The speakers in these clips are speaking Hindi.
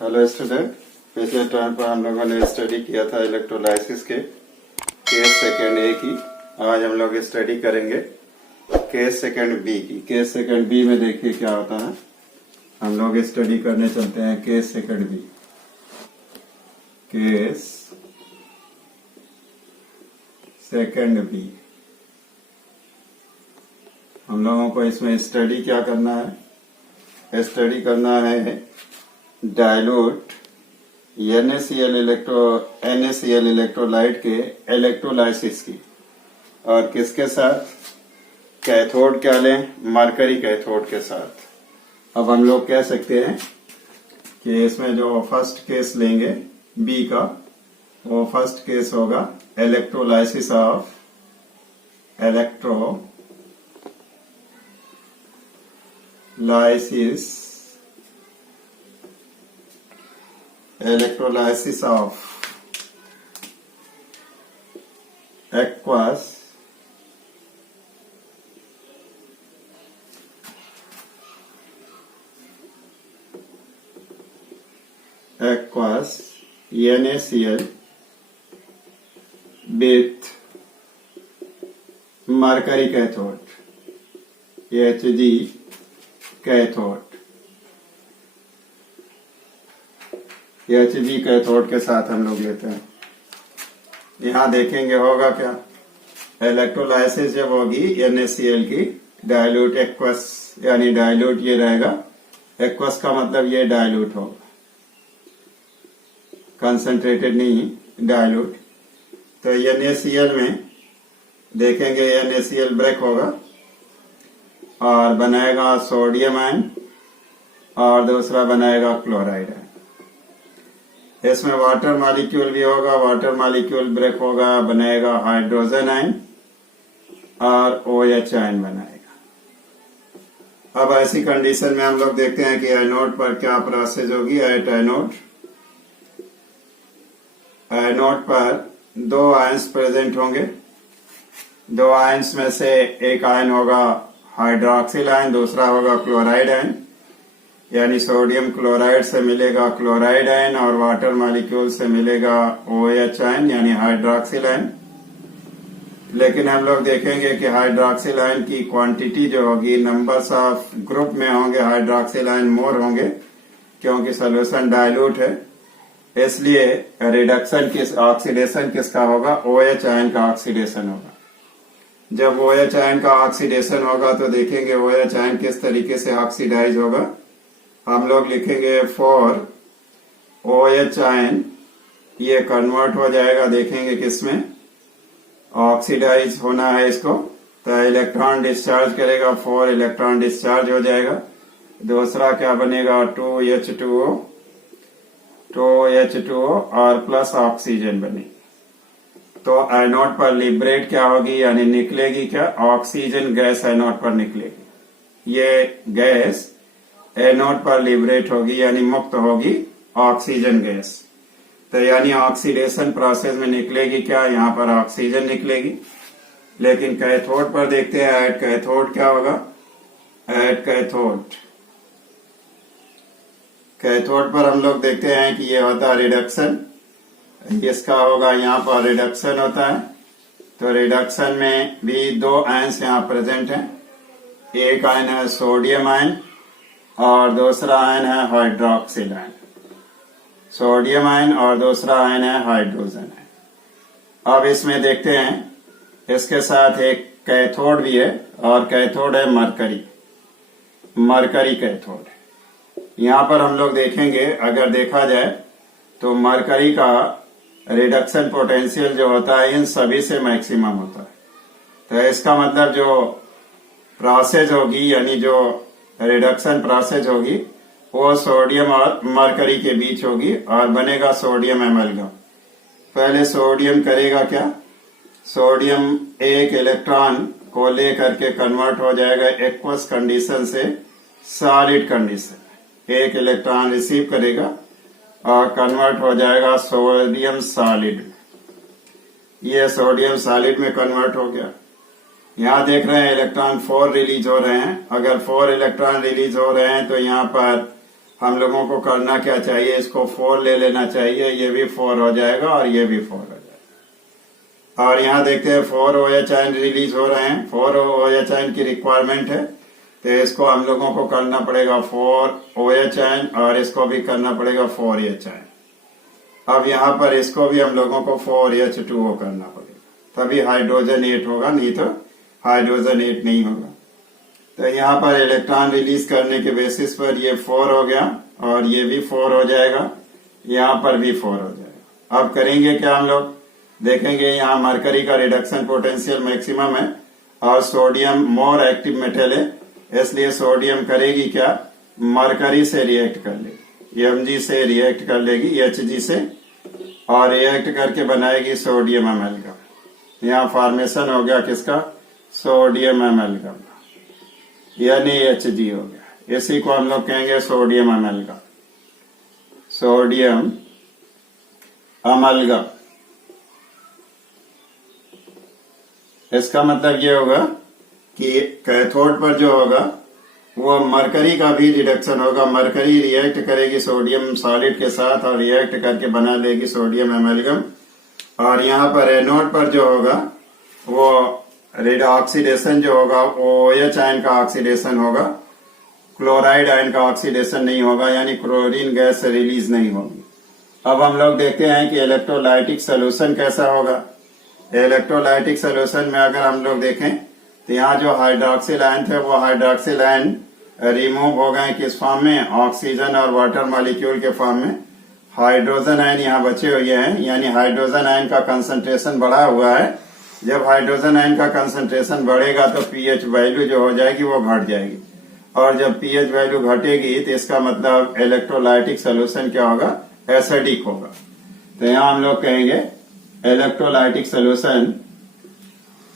हेलो स्टूडेंट, पिछले टर्म पर हम लोगों ने स्टडी किया था इलेक्ट्रोलाइसिस के केस सेकेंड ए की। आज हम लोग स्टडी करेंगे केस सेकेंड बी की। केस सेकेंड बी में देखिए क्या होता है। हम लोग स्टडी करने चलते हैं case second B. Case second B हम लोगों को इसमें स्टडी क्या करना है? स्टडी करना है डायलूट NaCl इलेक्ट्रोलाइट के इलेक्ट्रोलाइसिस की। और किसके साथ? कैथोड क्या लें? मरकरी कैथोड के साथ। अब हम लोग कह सकते हैं कि इसमें जो फर्स्ट केस लेंगे बी का, वो फर्स्ट केस होगा electrolysis of electrolysis of aqueous NaCl with mercury cathode Hg cathode. Hg cathode के साथ हम लोग लेते हैं। यहाँ देखेंगे होगा क्या? इलेक्ट्रोलाइसिस जब होगी NaCl की डायल्यूट एक्वस, यानी डायल्यूट ये रहेगा। एक्वस का मतलब ये डायल्यूट होगा, कंसंट्रेटेड नहीं, डायल्यूट। तो NaCl में देखेंगे NaCl ब्रेक होगा और बनाएगा सोडियम आयन और दूसरा बनाएगा क्लोराइड आयन। इसमें वाटर मॉलिक्यूल भी होगा, वाटर मॉलिक्यूल ब्रेक होगा, बनाएगा हाइड्रोजन आयन और OH आयन बनाएगा। अब ऐसी कंडीशन में हम लोग देखते हैं कि एनोड पर क्या प्रोसेस होगी। एट एनोड पर दो आयंस प्रेजेंट होंगे। दो आयंस में से एक आयन होगा हाइड्रोक्सिल आयन, दूसरा होगा क्लोराइड आयन, यानी सोडियम क्लोराइड से मिलेगा क्लोराइड आयन और वाटर मॉलिक्यूल से मिलेगा OH आयन यानी हाइड्रोक्सिल आयन। लेकिन हम लोग देखेंगे कि हाइड्रोक्सिल आयन की क्वांटिटी जो होगी, नंबर्स ऑफ ग्रुप में होंगे हाइड्रोक्सिल आयन मोर होंगे, क्योंकि सोल्यूशन डायल्यूट है। इसलिए रिडक्शन ऑक्सीडेशन किसका होगा? OH आयन का ऑक्सीडेशन होगा। जब OH आयन का ऑक्सीडेशन होगा तो देखेंगे OH आयन किस तरीके से ऑक्सीडाइज होगा। हम लोग लिखेंगे फॉर OH आयन, ये कन्वर्ट हो जाएगा, देखेंगे किसमें ऑक्सीडाइज होना है इसको, तो इलेक्ट्रॉन डिस्चार्ज करेगा, 4 इलेक्ट्रॉन डिस्चार्ज हो जाएगा। दूसरा क्या बनेगा? 2H2O और प्लस ऑक्सीजन बनेगी। तो एनोड पर लिबरेट क्या होगी, यानी निकलेगी क्या? ऑक्सीजन गैस एनोड पर निकलेगी। ये गैस एनोड पर लिबरेट होगी, यानी मुक्त होगी ऑक्सीजन गैस। तो यानी ऑक्सीडेशन प्रोसेस में निकलेगी क्या? यहाँ पर ऑक्सीजन निकलेगी। लेकिन कैथोड पर देखते हैं एट कैथोड क्या होगा। एट कैथोड पर हम लोग देखते हैं कि ये होता है रिडक्शन। इसका होगा, यहाँ पर रिडक्शन होता है। तो रिडक्शन में भी दो आयंस यहाँ प्रेजेंट हैं। एक आयन है सोडियम आयन और दूसरा आयन है हाइड्रोक्सिल आयन। सोडियम आयन और दूसरा आयन है हाइड्रोजन आयन। अब इसमें देखते हैं, इसके साथ एक कैथोड भी है और कैथोड है मरकरी कैथोड। यहाँ पर हम लोग देखेंगे, अगर देखा जाए तो मरकरी का रिडक्शन पोटेंशियल जो होता है इन सभी से मैक्सिमम होता है। तो इसका मतलब जो प्रोसेस होगी, यानी जो रिडक्शन प्रोसेस होगी, वो सोडियम और मरकरी के बीच होगी और बनेगा सोडियम एमलगम। पहले सोडियम करेगा क्या? सोडियम एक इलेक्ट्रॉन को लेकर के कन्वर्ट हो जाएगा एक्वस कंडीशन से सॉलिड कंडीशन। एक इलेक्ट्रॉन रिसीव करेगा और कन्वर्ट हो जाएगा सोडियम सॉलिड। ये सोडियम सॉलिड में कन्वर्ट हो गया। यहाँ देख रहे हैं इलेक्ट्रॉन 4 रिलीज हो रहे हैं। अगर 4 इलेक्ट्रॉन रिलीज हो रहे हैं तो यहाँ पर हम लोगों को करना क्या चाहिए, इसको 4 ले लेना चाहिए, ये भी 4 हो जाएगा और ये भी 4 हो जाएगा। और यहाँ देखते हैं 4 OH आयन रिलीज हो रहे हैं, 4 OH आयन की रिक्वायरमेंट है, तो इसको हम लोगों को करना पड़ेगा 4 OH आयन और इसको भी करना पड़ेगा 4 H आयन। अब यहाँ पर इसको भी हम लोगों को 4 H2O करना पड़ेगा, तभी हाइड्रोजन 8 होगा, नहीं तो हाइड्रोजन 8 नहीं होगा। तो यहाँ पर इलेक्ट्रॉन रिलीज करने के बेसिस पर ये 4 हो गया और ये भी 4 हो जाएगा, यहाँ पर भी 4 हो जाएगा। अब करेंगे क्या, हम लोग देखेंगे यहाँ मरकरी का रिडक्शन पोटेंशियल मैक्सिमम है और सोडियम मोर एक्टिव मेटल है, इसलिए सोडियम करेगी क्या, मरकरी से रिएक्ट कर लेगी, Mg से रिएक्ट कर लेगी Hg से और रिएक्ट करके बनाएगी सोडियम एमाल्गम। यहाँ फॉर्मेशन हो गया किसका, सोडियम एमाल्गम, यानी Hg हो गया। इसी को हम लोग कहेंगे सोडियम एमाल्गम, सोडियम अमलगम। इसका मतलब ये होगा कि कैथोड पर जो होगा वो मरकरी का भी रिडक्शन होगा, मरकरी रिएक्ट करेगी सोडियम सॉलिड के साथ और रिएक्ट करके बना लेगी सोडियम एमाल्गम। और यहाँ पर एनोड पर जो होगा वो रेड ऑक्सीडेशन जो होगा वो OH आयन का ऑक्सीडेशन होगा, क्लोराइड आयन का ऑक्सीडेशन नहीं होगा, यानी क्लोरीन गैस रिलीज नहीं होगी। अब हम लोग देखते हैं कि इलेक्ट्रोलाइटिक सोल्यूशन कैसा होगा। इलेक्ट्रोलाइटिक सोल्यूशन में अगर हम लोग देखें तो यहाँ जो हाइड्रोक्सिल आयन थे वो हाइड्रोक्सिल आयन रिमूव हो गए किस फॉर्म में, ऑक्सीजन और वाटर मॉलिक्यूल के फॉर्म में। हाइड्रोजन आयन यहाँ बचे हुए हैं, यानी हाइड्रोजन आयन का कंसंट्रेशन बढ़ा हुआ है। जब हाइड्रोजन आयन का कंसंट्रेशन बढ़ेगा तो पीएच वैल्यू जो हो जाएगी वो घट जाएगी, और जब पीएच वैल्यू घटेगी तो इसका मतलब इलेक्ट्रोलाइटिक सोल्यूशन क्या होगा, एसिडिक होगा। तो यहाँ हम लोग कहेंगे electrolytic solution,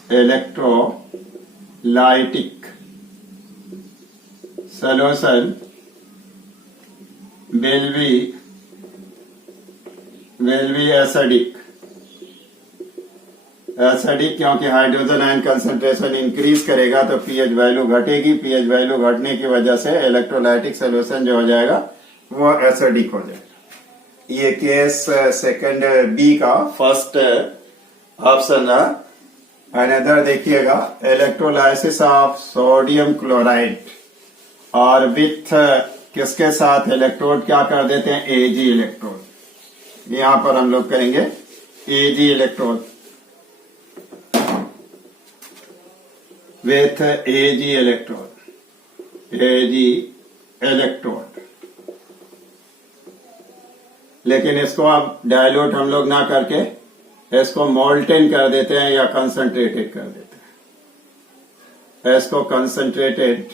electrolytic solution will be acidic. Acidic क्योंकि हाइड्रोजन आयन कंसंट्रेशन इंक्रीज करेगा तो पीएच वैल्यू घटेगी, पीएच वैल्यू घटने की वजह से इलेक्ट्रोलाइटिक सोल्यूशन जो हो जाएगा वो एसिडिक हो जाएगा। ये केस सेकंड बी का फर्स्ट ऑप्शन रहा। अनदर देखिएगा, इलेक्ट्रोलाइसिस ऑफ सोडियम क्लोराइड और विथ किसके साथ इलेक्ट्रोड क्या कर देते हैं, Ag इलेक्ट्रोड। यहाँ पर हम लोग कहेंगे Ag electrode, with Ag electrode. लेकिन इसको अब डायल्यूट हम लोग ना करके इसको मोल्टेन कर देते हैं या कंसंट्रेटेड कर देते हैं। इसको कंसंट्रेटेड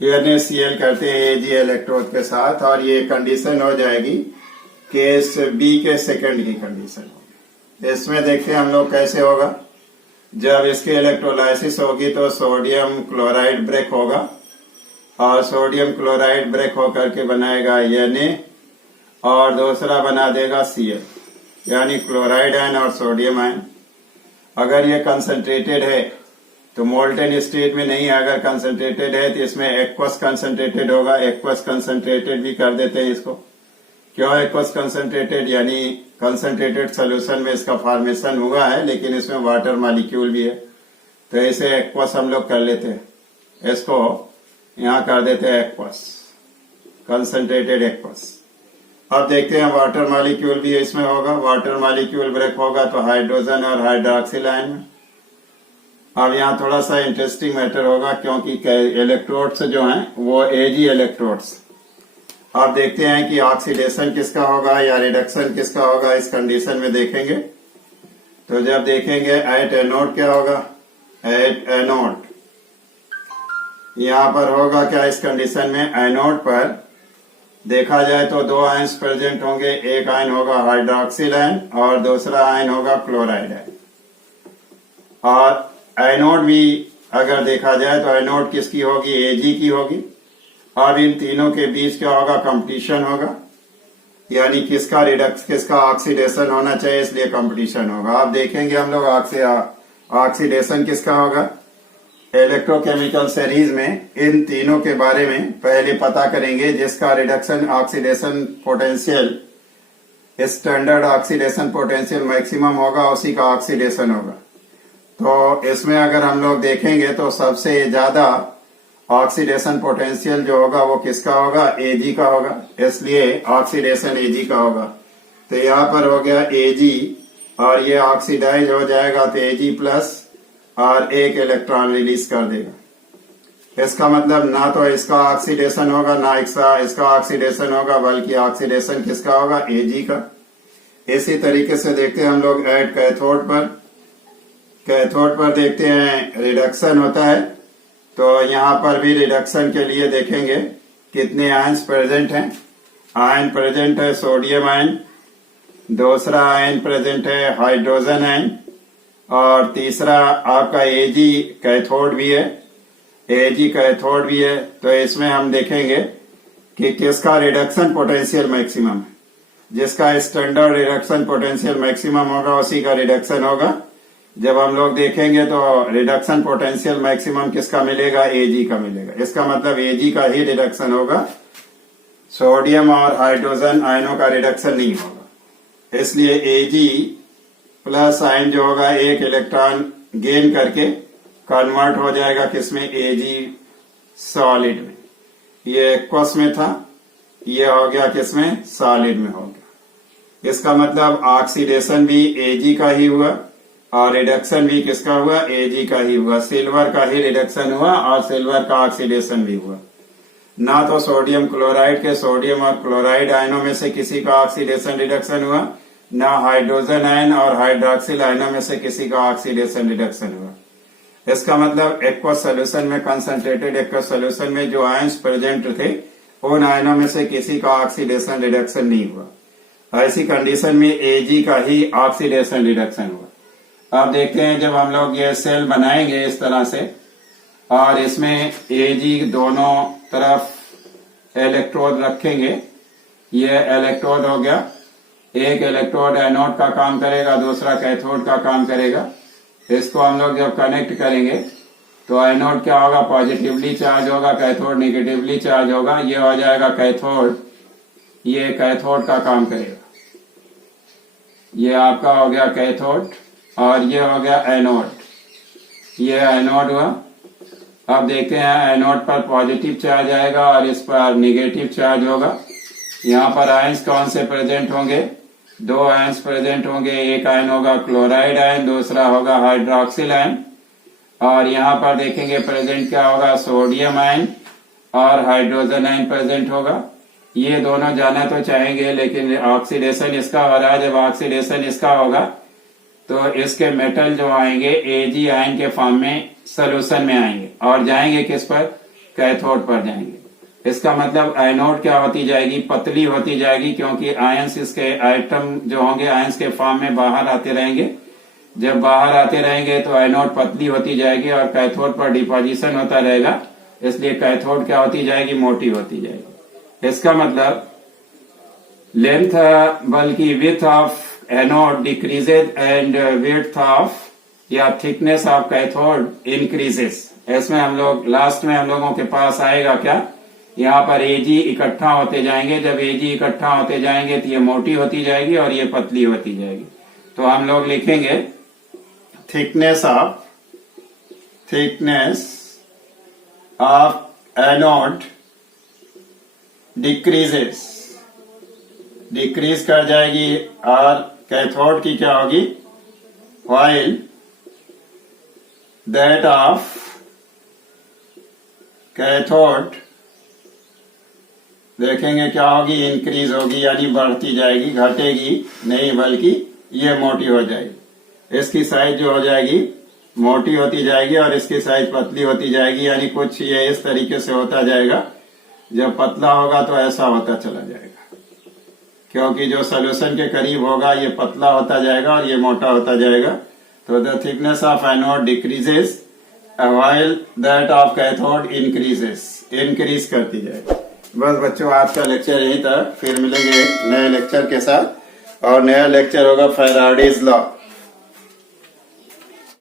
NaCl करते हैं Ag इलेक्ट्रोड के साथ, और ये कंडीशन हो जाएगी केस बी के सेकंड की कंडीशन होगी। इसमें देखते हैं हम लोग कैसे होगा। जब इसकी इलेक्ट्रोलाइसिस होगी तो सोडियम क्लोराइड ब्रेक होगा और सोडियम क्लोराइड ब्रेक होकर के बनाएगा Na और दूसरा बना देगा Cl, यानी क्लोराइड आयन और सोडियम आयन। अगर ये कंसंट्रेटेड है तो मोल्टेन स्टेट में नहीं है, अगर कंसंट्रेटेड है तो इसमें एक्वस कंसंट्रेटेड होगा। एक्वस कंसंट्रेटेड भी कर देते हैं इसको। क्यों एक्वस कंसंट्रेटेड, यानी कंसंट्रेटेड सोल्यूशन में इसका फॉर्मेशन हुआ है लेकिन इसमें वाटर मॉलिक्यूल भी है, तो इसे एक्वस हम लोग कर लेते हैं। इसको यहाँ कर देते हैं एक्वस, कंसंट्रेटेड एक्वस। अब देखते हैं वाटर मॉलिक्यूल भी इसमें होगा। वाटर मॉलिक्यूल ब्रेक होगा तो हाइड्रोजन और हाइड्रोक्सिल आयन में। अब यहाँ थोड़ा सा इंटरेस्टिंग मैटर होगा क्योंकि इलेक्ट्रोड्स जो हैं वो Ag इलेक्ट्रोड्स। अब देखते हैं कि ऑक्सीडेशन किसका होगा या रिडक्शन किसका होगा, इस कंडीशन में देखेंगे। तो जब देखेंगे एट एनोड क्या होगा, एट एनोड यहाँ पर होगा क्या, इस कंडीशन में एनोड पर देखा जाए तो 2 आयन्स प्रेजेंट होंगे। एक आयन होगा हाइड्रोक्सिल आयन और दूसरा आयन होगा क्लोराइड आयन। और एनोड भी अगर देखा जाए तो एनोड किसकी होगी, Ag की होगी। अब इन तीनों के बीच क्या होगा, कंपटीशन होगा, यानी किसका रिडक्स किसका ऑक्सीडेशन होना चाहिए, इसलिए कंपटीशन होगा। अब देखेंगे हम लोग ऑक्सीडेशन किसका होगा, इलेक्ट्रोकेमिकल सीरीज में इन तीनों के बारे में पहले पता करेंगे, जिसका reduction oxidation potential standard oxidation potential maximum होगा, उसी का ऑक्सीडेशन होगा। तो इसमें अगर हम लोग देखेंगे तो सबसे ज्यादा ऑक्सीडेशन पोटेंशियल जो होगा वो किसका होगा, Ag का होगा, इसलिए ऑक्सीडेशन Ag का होगा। तो यहाँ पर हो गया Ag और ये ऑक्सीडाइज हो जाएगा तो Ag प्लस और एक इलेक्ट्रॉन रिलीज कर देगा। इसका मतलब ना तो इसका ऑक्सीडेशन होगा ना इसका ऑक्सीडेशन होगा, बल्कि ऑक्सीडेशन किसका होगा, Ag का। इसी तरीके से देखते हैं हम लोग एट कैथोड पर देखते हैं रिडक्शन होता है। तो यहाँ पर भी रिडक्शन के लिए देखेंगे कितने आयंस प्रेजेंट हैं। आयन प्रेजेंट है सोडियम आयन, दूसरा आयन प्रेजेंट है हाइड्रोजन आयन, और तीसरा आपका Ag कैथोड भी है, Ag कैथोड भी है। तो इसमें हम देखेंगे कि किसका रिडक्शन पोटेंशियल मैक्सिमम है। जिसका स्टैंडर्ड रिडक्शन पोटेंशियल मैक्सिमम होगा उसी का रिडक्शन होगा। जब हम लोग देखेंगे तो रिडक्शन पोटेंशियल मैक्सिमम किसका मिलेगा, Ag का मिलेगा। इसका मतलब Ag का ही रिडक्शन होगा, सोडियम और हाइड्रोजन आयनों का रिडक्शन नहीं होगा। इसलिए Ag प्लस आयन जो होगा एक इलेक्ट्रॉन गेन करके कन्वर्ट हो जाएगा किसमें, Ag सॉलिड में। ये एक्वस में था, ये हो गया किसमें, सॉलिड में हो गया। इसका मतलब ऑक्सीडेशन भी Ag का ही हुआ और रिडक्शन भी किसका हुआ, Ag का ही हुआ। सिल्वर का ही रिडक्शन हुआ और सिल्वर का ऑक्सीडेशन भी हुआ। ना तो सोडियम क्लोराइड के सोडियम और क्लोराइड आयनों में से किसी का ऑक्सीडेशन रिडक्शन हुआ, ना हाइड्रोजन आयन और हाइड्रोक्सिल आयनों में से किसी का ऑक्सीडेशन रिडक्शन हुआ। इसका मतलब एक्वस सोल्यूशन में, कंसंट्रेटेड एक्वस सोल्यूशन में जो आयंस प्रेजेंट थे उन आयनों में से किसी का ऑक्सीडेशन रिडक्शन नहीं हुआ। ऐसी कंडीशन में Ag का ही ऑक्सीडेशन रिडक्शन हुआ। अब देखते हैं जब हम लोग ये सेल बनाएंगे इस तरह से और इसमें Ag दोनों तरफ इलेक्ट्रोड रखेंगे। ये इलेक्ट्रोड हो गया, एक इलेक्ट्रोड एनोड का काम करेगा, दूसरा कैथोड का काम करेगा। इसको हम लोग जब कनेक्ट करेंगे तो एनोड क्या होगा, पॉजिटिवली चार्ज होगा, कैथोड निगेटिवली चार्ज होगा। ये हो जाएगा कैथोड, ये कैथोड का काम करेगा। ये आपका हो गया कैथोड और ये हो गया एनोड, ये एनोड हुआ। अब देखते हैं एनोड पर पॉजिटिव चार्ज आएगा और इस पर निगेटिव चार्ज होगा। यहाँ पर आयंस कौन से प्रेजेंट होंगे, दो आयंस प्रेजेंट होंगे। एक आयन होगा क्लोराइड आयन, दूसरा होगा हाइड्रोक्सिल आयन। और यहाँ पर देखेंगे प्रेजेंट क्या होगा, सोडियम आयन और हाइड्रोजन आयन प्रेजेंट होगा। ये दोनों जाना तो चाहेंगे लेकिन ऑक्सीडेशन इसका हो रहा है। जब ऑक्सीडेशन इसका होगा तो इसके मेटल जो आएंगे Ag आयन के फॉर्म में सोल्यूशन में आएंगे और जाएंगे किस पर, कैथोड पर जाएंगे। इसका मतलब एनोड क्या होती जाएगी, पतली होती जाएगी, क्योंकि आयंस इसके आइटम जो होंगे आयंस के फॉर्म में बाहर आते रहेंगे। जब बाहर आते रहेंगे तो एनोड पतली होती जाएगी और कैथोड पर डिपोजिशन होता रहेगा, इसलिए कैथोड क्या होती जाएगी, मोटी होती जाएगी। इसका मतलब लेंथ बल्कि width of anode decreases and width of या थिकनेस ऑफ कैथोड इंक्रीजेस। इसमें हम लोग लास्ट में हम लोगों के पास आएगा क्या, यहाँ पर Ag इकट्ठा होते जाएंगे। जब Ag इकट्ठा होते जाएंगे तो ये मोटी होती जाएगी और ये पतली होती जाएगी। तो हम लोग लिखेंगे थिकनेस ऑफ एनोड डिक्रीज कर जाएगी और कैथोड की क्या होगी, व्हाइल दैट ऑफ कैथोड देखेंगे क्या होगी, इंक्रीज होगी, यानी बढ़ती जाएगी, घटेगी नहीं बल्कि ये मोटी हो जाएगी। इसकी साइज जो हो जाएगी मोटी होती जाएगी और इसकी साइज पतली होती जाएगी, यानी कुछ ये इस तरीके से होता जाएगा। जब पतला होगा तो ऐसा होता चला जाएगा, क्योंकि जो सोल्यूशन के करीब होगा ये पतला होता जाएगा और ये मोटा होता जाएगा। तो the thickness of anode decreases while that of cathode increase करती जाएगी। बस बच्चों, आज का लेक्चर यहीं तक, फिर मिलेंगे नए लेक्चर के साथ और नया लेक्चर होगा फैराडेज लॉ।